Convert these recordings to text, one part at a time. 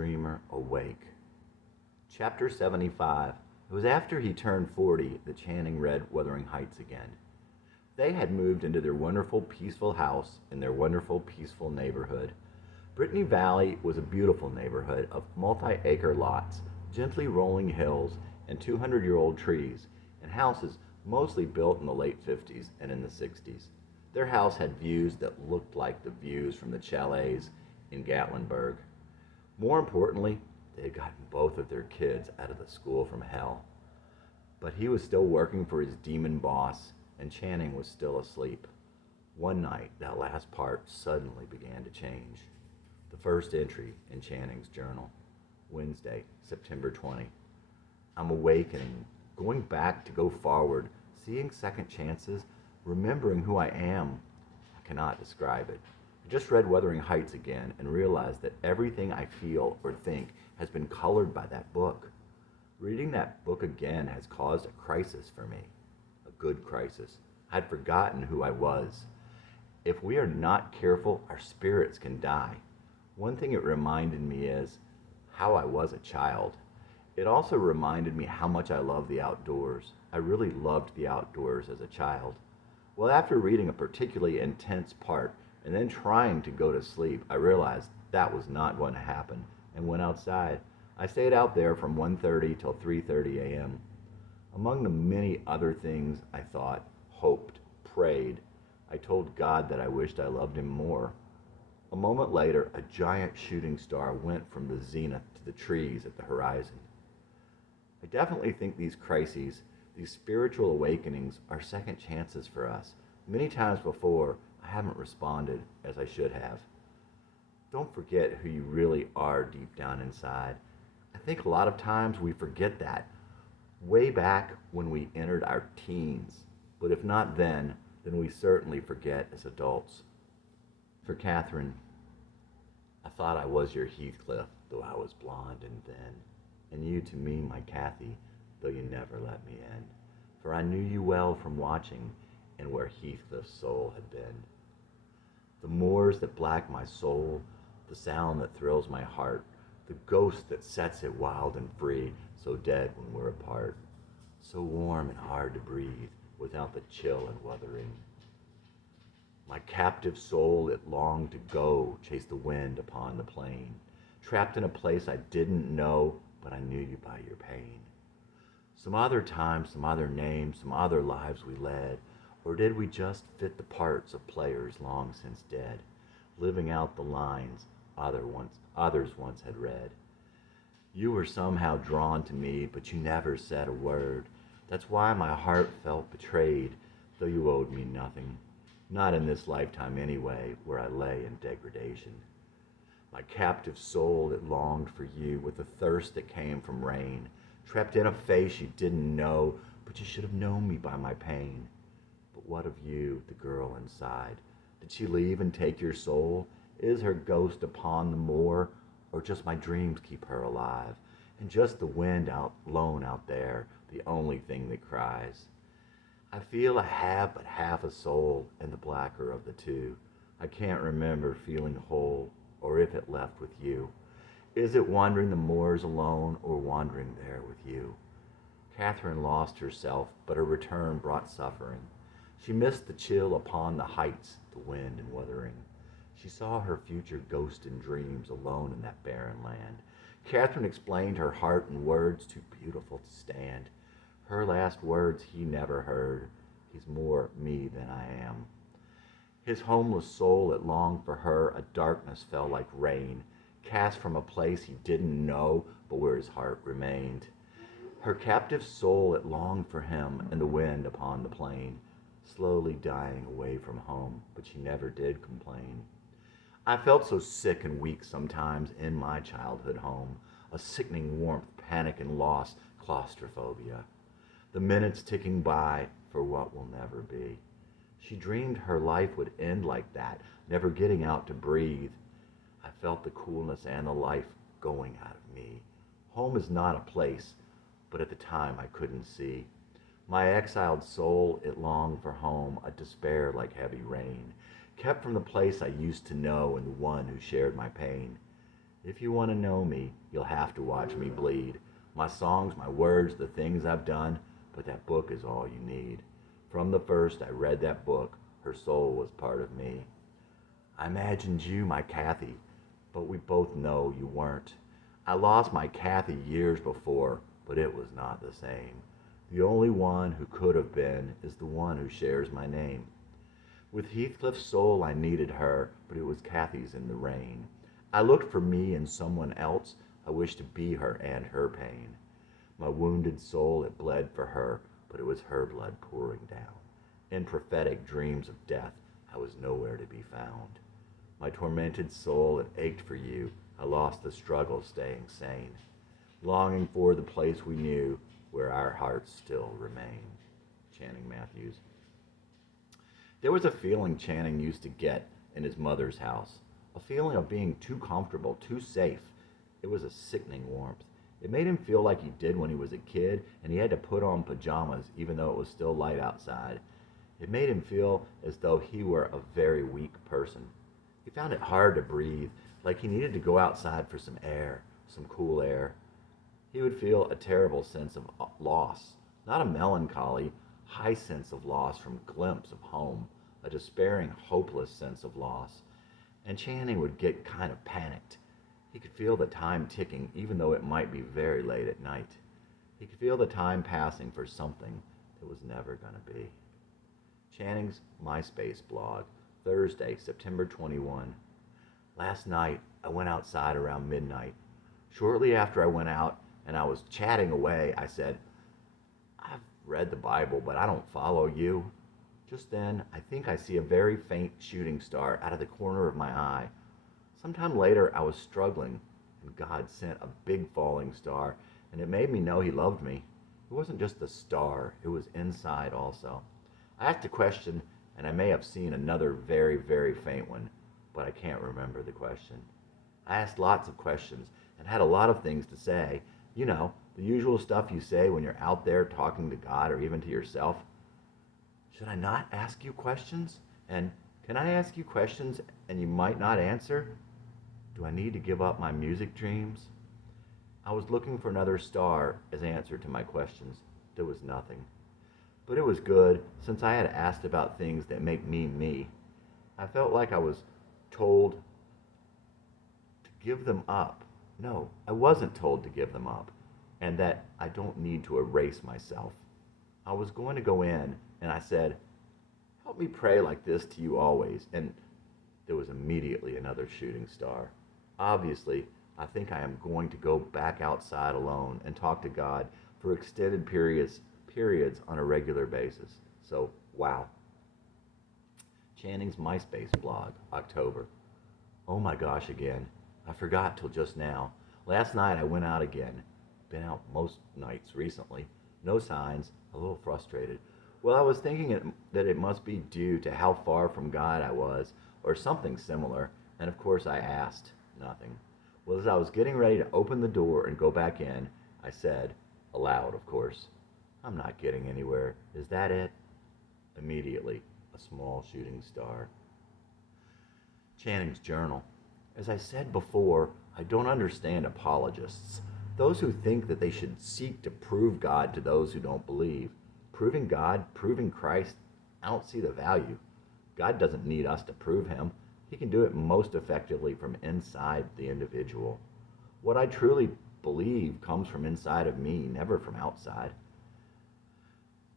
dreamer awake. Chapter 75. It was after he turned 40 that Channing read Wuthering Heights again. They had moved into their wonderful, peaceful house in their wonderful, peaceful neighborhood. Brittany Valley was a beautiful neighborhood of multi-acre lots, gently rolling hills, and 200-year-old trees, and houses mostly built in the late 50s and in the 60s. Their house had views that looked like the views from the chalets in Gatlinburg. More importantly, they had gotten both of their kids out of the school from hell. But he was still working for his demon boss, and Channing was still asleep. One night, that last part suddenly began to change. The first entry in Channing's journal. Wednesday, September 20. I'm awakening, going back to go forward, seeing second chances, remembering who I am. I cannot describe it. I just read Wuthering Heights again and realized that everything I feel or think has been colored by that book. Reading that book again has caused a crisis for me. A good crisis. I'd forgotten who I was. If we are not careful, our spirits can die. One thing it reminded me is how I was a child. It also reminded me how much I love the outdoors. I really loved the outdoors as a child. Well, after reading a particularly intense part and then trying to go to sleep, I realized that was not going to happen and went outside. I stayed out there from 1:30 till 3:30 a.m. Among the many other things I thought, hoped, prayed, I told God that I wished I loved him more. A moment later, a giant shooting star went from the zenith to the trees at the horizon. I definitely think these crises, these spiritual awakenings, are second chances for us. Many times before, I haven't responded as I should have. Don't forget who you really are deep down inside. I think a lot of times we forget that way back when we entered our teens. But if not then we certainly forget as adults. For Catherine, I thought I was your Heathcliff, though I was blonde and thin, and you to me my Cathy, though you never let me in. For I knew you well from watching, and where Heathcliff's soul had been. The moors that black my soul, the sound that thrills my heart, the ghost that sets it wild and free, so dead when we're apart, so warm and hard to breathe, without the chill and wuthering. My captive soul, it longed to go, chase the wind upon the plain, trapped in a place I didn't know, but I knew you by your pain. Some other time, some other name, some other lives we led, or did we just fit the parts of players long since dead, living out the lines others once had read? You were somehow drawn to me, but you never said a word. That's why my heart felt betrayed, though you owed me nothing. Not in this lifetime anyway, where I lay in degradation. My captive soul, it longed for you with the thirst that came from rain, trapped in a face you didn't know, but you should have known me by my pain. But what of you, the girl inside? Did she leave and take your soul? Is her ghost upon the moor, or just my dreams keep her alive, and just the wind out blown out there, the only thing that cries? I feel I have but half a soul, and the blacker of the two. I can't remember feeling whole, or if it left with you. Is it wandering the moors alone, or wandering there with you? Catherine lost herself, but her return brought suffering. She missed the chill upon the heights, the wind and wuthering. She saw her future ghost in dreams alone in that barren land. Catherine explained her heart in words too beautiful to stand. Her last words he never heard. He's more me than I am. His homeless soul, it longed for her. A darkness fell like rain, cast from a place he didn't know, but where his heart remained. Her captive soul, it longed for him and the wind upon the plain, slowly dying away from home, but she never did complain. I felt so sick and weak sometimes in my childhood home, a sickening warmth, panic and loss, claustrophobia. The minutes ticking by for what will never be. She dreamed her life would end like that, never getting out to breathe. I felt the coolness and the life going out of me. Home is not a place, but at the time I couldn't see. My exiled soul, it longed for home, a despair like heavy rain, kept from the place I used to know and the one who shared my pain. If you want to know me, you'll have to watch me bleed. My songs, my words, the things I've done, but that book is all you need. From the first I read that book, her soul was part of me. I imagined you, my Kathy, but we both know you weren't. I lost my Kathy years before, but it was not the same. The only one who could have been is the one who shares my name. With Heathcliff's soul I needed her, but it was Kathy's in the rain. I looked for me in someone else, I wished to be her and her pain. My wounded soul, it bled for her, but it was her blood pouring down. In prophetic dreams of death, I was nowhere to be found. My tormented soul, it ached for you, I lost the struggle staying sane, longing for the place we knew where our hearts still remain. Channing Matthews. There was a feeling Channing used to get in his mother's house, a feeling of being too comfortable, too safe. It was a sickening warmth. It made him feel like he did when he was a kid and he had to put on pajamas even though it was still light outside. It made him feel as though he were a very weak person. He found it hard to breathe, like he needed to go outside for some air, some cool air. He would feel a terrible sense of loss, not a melancholy, high sense of loss from glimpse of home, a despairing, hopeless sense of loss. And Channing would get kind of panicked. He could feel the time ticking even though it might be very late at night. He could feel the time passing for something that was never going to be. Channing's MySpace blog, Thursday, September 21. Last night, I went outside around midnight. Shortly after I went out and I was chatting away, I said, I've read the Bible, but I don't follow you. Just then, I think I see a very faint shooting star out of the corner of my eye. Sometime later, I was struggling, and God sent a big falling star, and it made me know He loved me. It wasn't just the star, it was inside also. I asked a question, and I may have seen another very, very faint one, but I can't remember the question. I asked lots of questions and had a lot of things to say. You know, the usual stuff you say when you're out there talking to God or even to yourself. Should I not ask you questions? And can I ask you questions and you might not answer? Do I need to give up my music dreams? I was looking for another star as answer to my questions. There was nothing. But it was good, since I had asked about things that make me me. I felt like I was told to give them up. No, I wasn't told to give them up, and that I don't need to erase myself. I was going to go in, and I said, help me pray like this to you always, and there was immediately another shooting star. Obviously, I think I am going to go back outside alone and talk to God for extended periods on a regular basis. So, wow. Channing's MySpace blog, October. Oh my gosh, again. I forgot till just now. Last night I went out again. Been out most nights recently. No signs. A little frustrated. Well, I was thinking that it must be due to how far from God I was, or something similar, and of course I asked. Nothing. Well, as I was getting ready to open the door and go back in, I said, aloud of course, I'm not getting anywhere. Is that it? Immediately, a small shooting star. Channing's journal. As I said before, I don't understand apologists. Those who think that they should seek to prove God to those who don't believe. Proving God, proving Christ, I don't see the value. God doesn't need us to prove Him. He can do it most effectively from inside the individual. What I truly believe comes from inside of me, never from outside.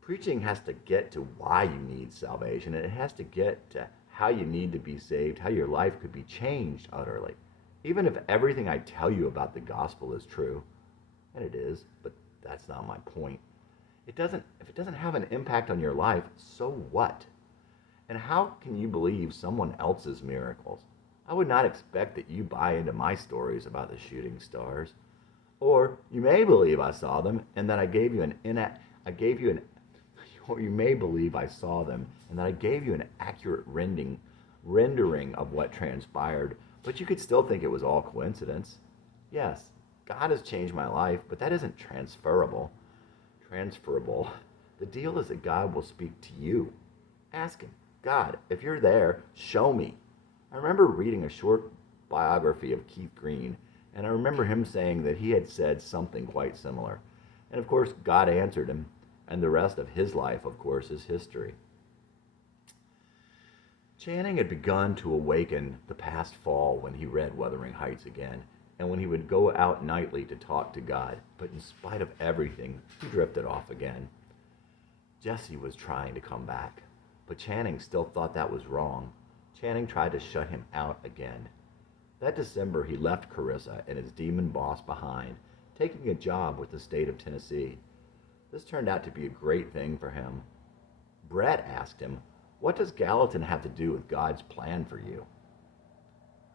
Preaching has to get to why you need salvation, and it has to get to how you need to be saved, how your life could be changed utterly. Even if everything I tell you about the gospel is true, and it is, but that's not my point. If it doesn't have an impact on your life, so what? And how can you believe someone else's miracles? I would not expect that you buy into my stories about the shooting stars. Or you may believe I saw them and that I gave you or you may believe I saw them and that I gave you an accurate rendering of what transpired, but you could still think it was all coincidence. Yes, God has changed my life, but that isn't transferable. The deal is that God will speak to you. Ask Him, God, if you're there, show me. I remember reading a short biography of Keith Green, And I remember him saying that he had said something quite similar. And of course, God answered him, and the rest of his life, of course, is history. Channing had begun to awaken the past fall when he read Wuthering Heights again, and when he would go out nightly to talk to God, but in spite of everything, he drifted off again. Jesse was trying to come back, but Channing still thought that was wrong. Channing tried to shut him out again. That December, he left Carissa and his demon boss behind, taking a job with the state of Tennessee. This turned out to be a great thing for him. Brett asked him, "What does Gallatin have to do with God's plan for you?"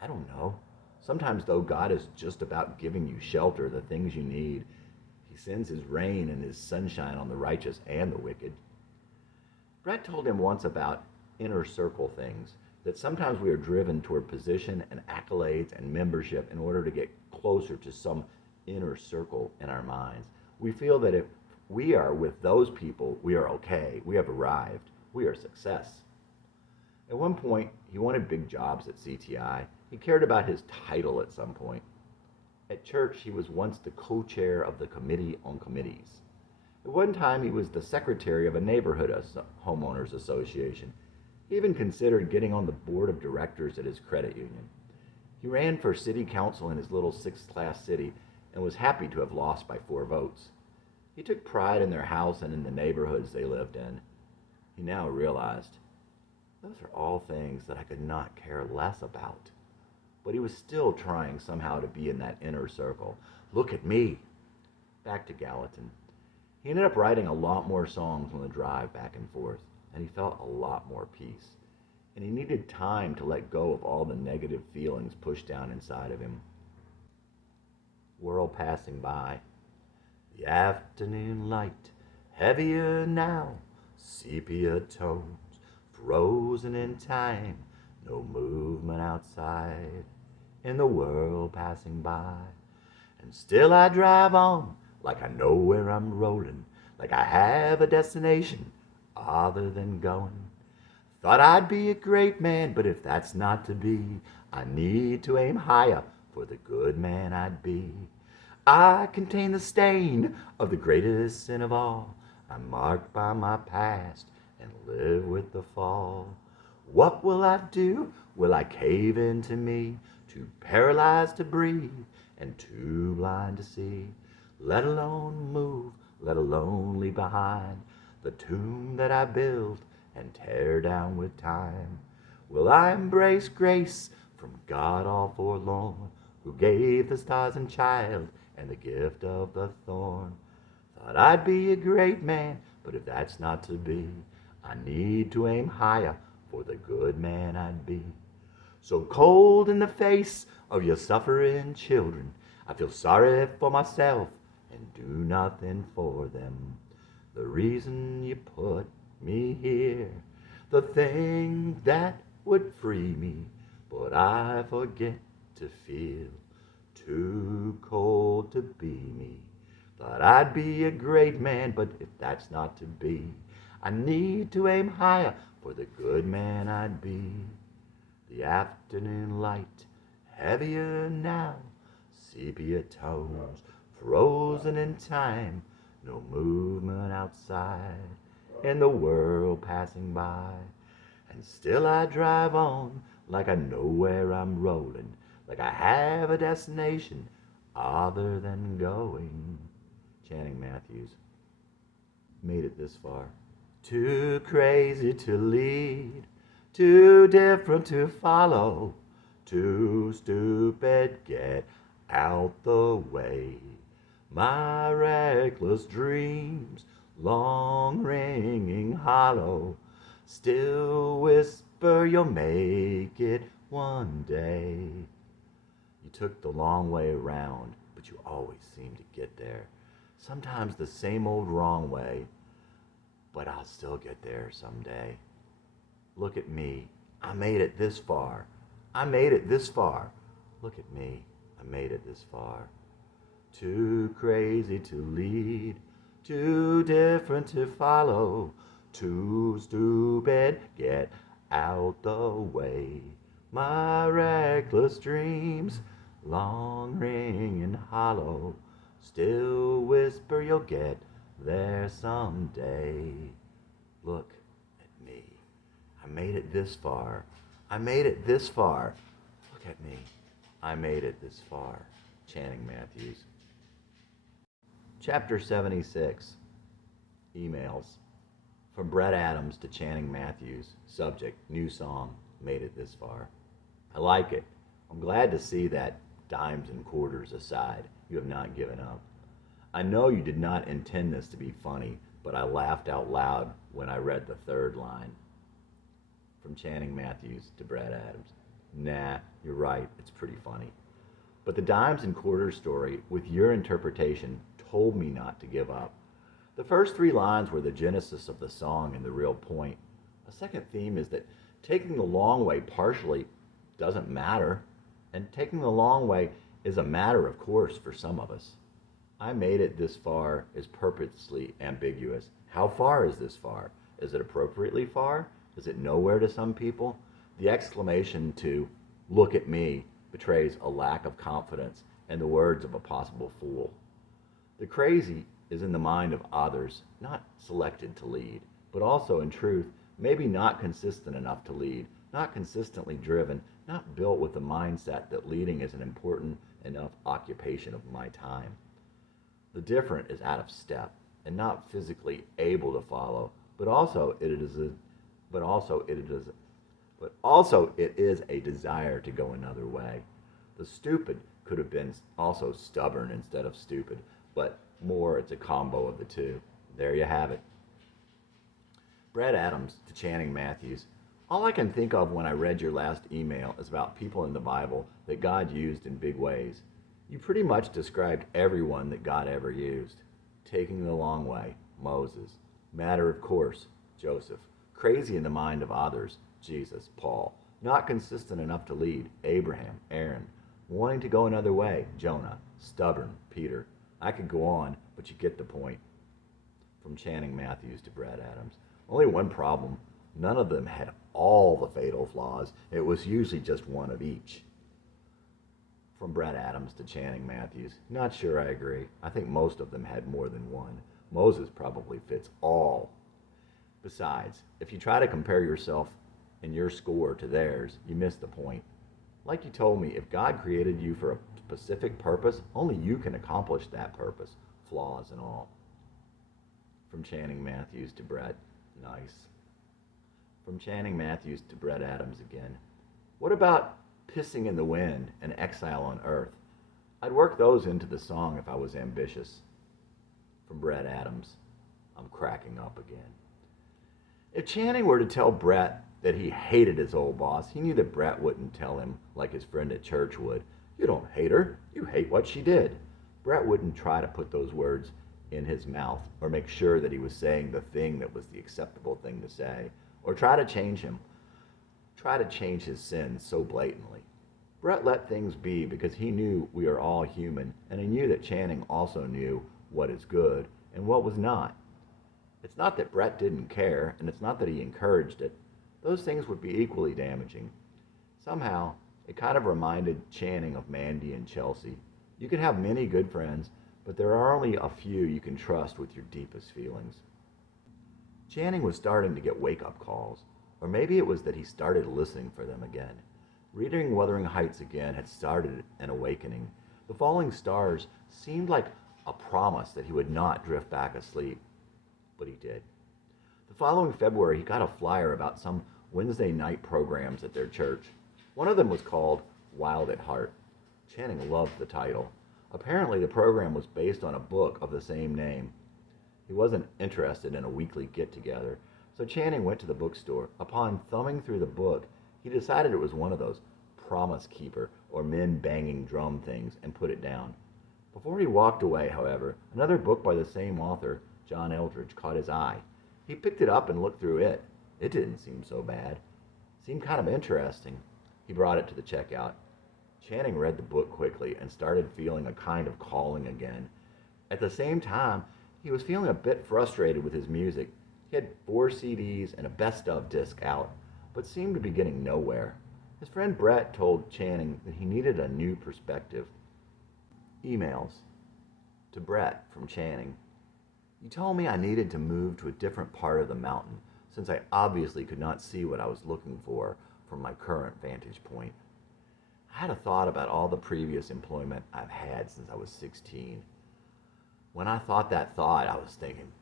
"I don't know. Sometimes, though, God is just about giving you shelter, the things you need. He sends his rain and his sunshine on the righteous and the wicked." Brett told him once about inner circle things, that sometimes we are driven toward position and accolades and membership in order to get closer to some inner circle in our minds. We feel that if we are with those people, we are okay, we have arrived, we are success. At one point, he wanted big jobs at CTI. He cared about his title at some point. At church, he was once the co-chair of the Committee on Committees. At one time, he was the secretary of a neighborhood homeowners association. He even considered getting on the board of directors at his credit union. He ran for city council in his little sixth-class city and was happy to have lost by 4 votes. He took pride in their house and in the neighborhoods they lived in. He now realized, those are all things that I could not care less about. But he was still trying somehow to be in that inner circle. Look at me. Back to Gallatin. He ended up writing a lot more songs on the drive back and forth, and he felt a lot more peace. And he needed time to let go of all the negative feelings pushed down inside of him. World passing by. The afternoon light, heavier now, sepia tones, frozen in time, no movement outside, in the world passing by. And still I drive on, like I know where I'm rolling, like I have a destination other than going. Thought I'd be a great man, but if that's not to be, I need to aim higher for the good man I'd be. I contain the stain of the greatest sin of all. I'm marked by my past and live with the fall. What will I do? Will I cave into me? Too paralyzed to breathe and too blind to see, let alone move, let alone leave behind the tomb that I built and tear down with time. Will I embrace grace from God all forlorn, who gave the stars and child and the gift of the thorn? Thought I'd be a great man, but if that's not to be, I need to aim higher for the good man I'd be. So cold in the face of your suffering children, I feel sorry for myself and do nothing for them. The reason you put me here, the thing that would free me, but I forget to feel. Too cold to be me. Thought I'd be a great man, but if that's not to be, I need to aim higher for the good man I'd be. The afternoon light, heavier now, sepia tones, frozen in time, no movement outside, in the world passing by. And still I drive on, like I know where I'm rolling, like I have a destination other than going. Channing Matthews. Made it this far. Too crazy to lead, too different to follow, too stupid, get out the way. My reckless dreams, long ringing hollow, still whisper you'll make it one day. You took the long way around, but you always seem to get there. Sometimes the same old wrong way, but I'll still get there someday. Look at me. I made it this far. I made it this far. Look at me. I made it this far. Too crazy to lead, too different to follow, too stupid, get out the way. My reckless dreams, long ring and hollow, still whisper you'll get there someday. Look at me. I made it this far. I made it this far. Look at me. I made it this far. Channing Matthews. Chapter 76. Emails. From Brett Adams to Channing Matthews. Subject, new song, made it this far. I like it. I'm glad to see that, dimes and quarters aside, you have not given up. I know you did not intend this to be funny, but I laughed out loud when I read the third line. From Channing Matthews to Brett Adams. Nah, you're right, it's pretty funny. But the dimes and quarters story, with your interpretation, told me not to give up. The first three lines were the genesis of the song and the real point. A second theme is that taking the long way partially doesn't matter, and taking the long way is a matter of course for some of us. I made it this far is purposely ambiguous. How far is this far? Is it appropriately far? Is it nowhere to some people? The exclamation to "look at me" betrays a lack of confidence and the words of a possible fool. The crazy is in the mind of others, not selected to lead, but also in truth, maybe not consistent enough to lead, not consistently driven, not built with the mindset that leading is an important enough occupation of my time. The different is out of step and not physically able to follow, but also it is a desire to go another way. The stupid could have been also stubborn instead of stupid, but more it's a combo of the two. There you have it. Brett Adams to Channing Matthews. All I can think of when I read your last email is about people in the Bible that God used in big ways. You pretty much described everyone that God ever used. Taking the long way, Moses. Matter of course, Joseph. Crazy in the mind of others, Jesus, Paul. Not consistent enough to lead, Abraham, Aaron. Wanting to go another way, Jonah. Stubborn, Peter. I could go on, but you get the point. From Channing Matthews to Brett Adams. Only one problem. None of them had all the fatal flaws. It was usually just one of each. From Brett Adams to Channing Matthews. Not sure I agree. I think most of them had more than one. Moses probably fits all. Besides, if you try to compare yourself and your score to theirs, you miss the point. Like you told me, if God created you for a specific purpose, only you can accomplish that purpose, flaws and all. From Channing Matthews to Brett. Nice. From Channing Matthews to Brett Adams again. What about Pissing in the Wind and Exile on Earth? I'd work those into the song if I was ambitious. From Brett Adams. I'm cracking up again. If Channing were to tell Brett that he hated his old boss, he knew that Brett wouldn't tell him like his friend at church would. You don't hate her, you hate what she did. Brett wouldn't try to put those words in his mouth or make sure that he was saying the thing that was the acceptable thing to say, or try to change his sins so blatantly. Brett let things be because he knew we are all human, and he knew that Channing also knew what is good and what was not. It's not that Brett didn't care, and it's not that he encouraged it. Those things would be equally damaging. Somehow, it kind of reminded Channing of Mandy and Chelsea. You can have many good friends, but there are only a few you can trust with your deepest feelings. Channing was starting to get wake-up calls, or maybe it was that he started listening for them again. Reading Wuthering Heights again had started an awakening. The falling stars seemed like a promise that he would not drift back asleep, but he did. The following February, he got a flyer about some Wednesday night programs at their church. One of them was called Wild at Heart. Channing loved the title. Apparently, the program was based on a book of the same name. He wasn't interested in a weekly get-together, so Channing went to the bookstore. Upon thumbing through the book, he decided it was one of those Promise Keeper or men banging drum things and put it down. Before he walked away, however, another book by the same author, John Eldridge, caught his eye. He picked it up and looked through it. It didn't seem so bad. It seemed kind of interesting. He brought it to the checkout. Channing read the book quickly and started feeling a kind of calling again. At the same time, he was feeling a bit frustrated with his music. He had 4 CDs and a best of disc out, but seemed to be getting nowhere. His friend Brett told Channing that he needed a new perspective. Emails to Brett from Channing. You told me I needed to move to a different part of the mountain since I obviously could not see what I was looking for from my current vantage point. I had a thought about all the previous employment I've had since I was 16. When I thought that thought, I was thinking,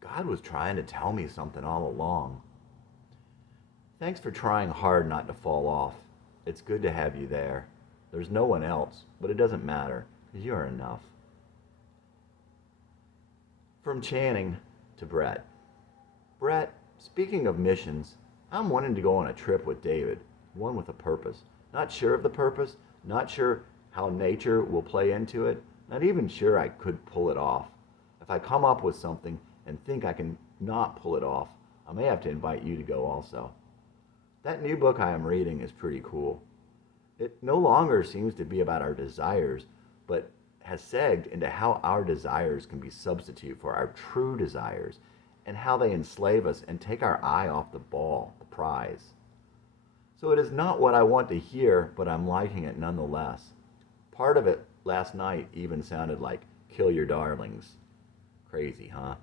God was trying to tell me something all along. Thanks for trying hard not to fall off. It's good to have you there. There's no one else, but it doesn't matter, because you are enough. From Channing to Brett. Brett, speaking of missions, I'm wanting to go on a trip with David, one with a purpose. Not sure of the purpose, not sure how nature will play into it, not even sure I could pull it off. If I come up with something and think I can not pull it off, I may have to invite you to go also. That new book I am reading is pretty cool. It no longer seems to be about our desires, but has segged into how our desires can be substitute for our true desires and how they enslave us and take our eye off the ball, the prize. So it is not what I want to hear, but I'm liking it nonetheless. Part of it last night even sounded like "kill your darlings." Crazy, huh?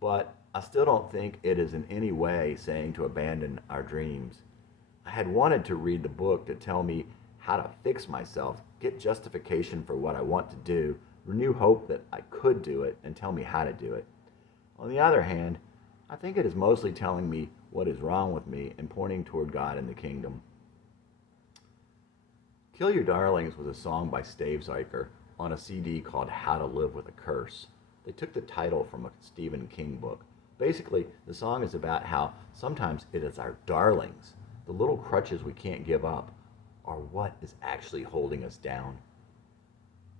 But I still don't think it is in any way saying to abandon our dreams. I had wanted to read the book to tell me how to fix myself, get justification for what I want to do, renew hope that I could do it, and tell me how to do it. On the other hand, I think it is mostly telling me what is wrong with me and pointing toward God and the kingdom. "Kill Your Darlings" was a song by Stave Zyker on a CD called How to Live with a Curse. They took the title from a Stephen King book. Basically, the song is about how sometimes it is our darlings, the little crutches we can't give up, are what is actually holding us down.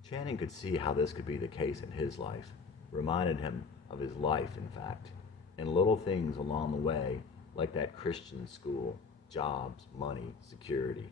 Channing could see how this could be the case in his life, reminded him of his life, in fact, and little things along the way, like that Christian school, jobs, money, security.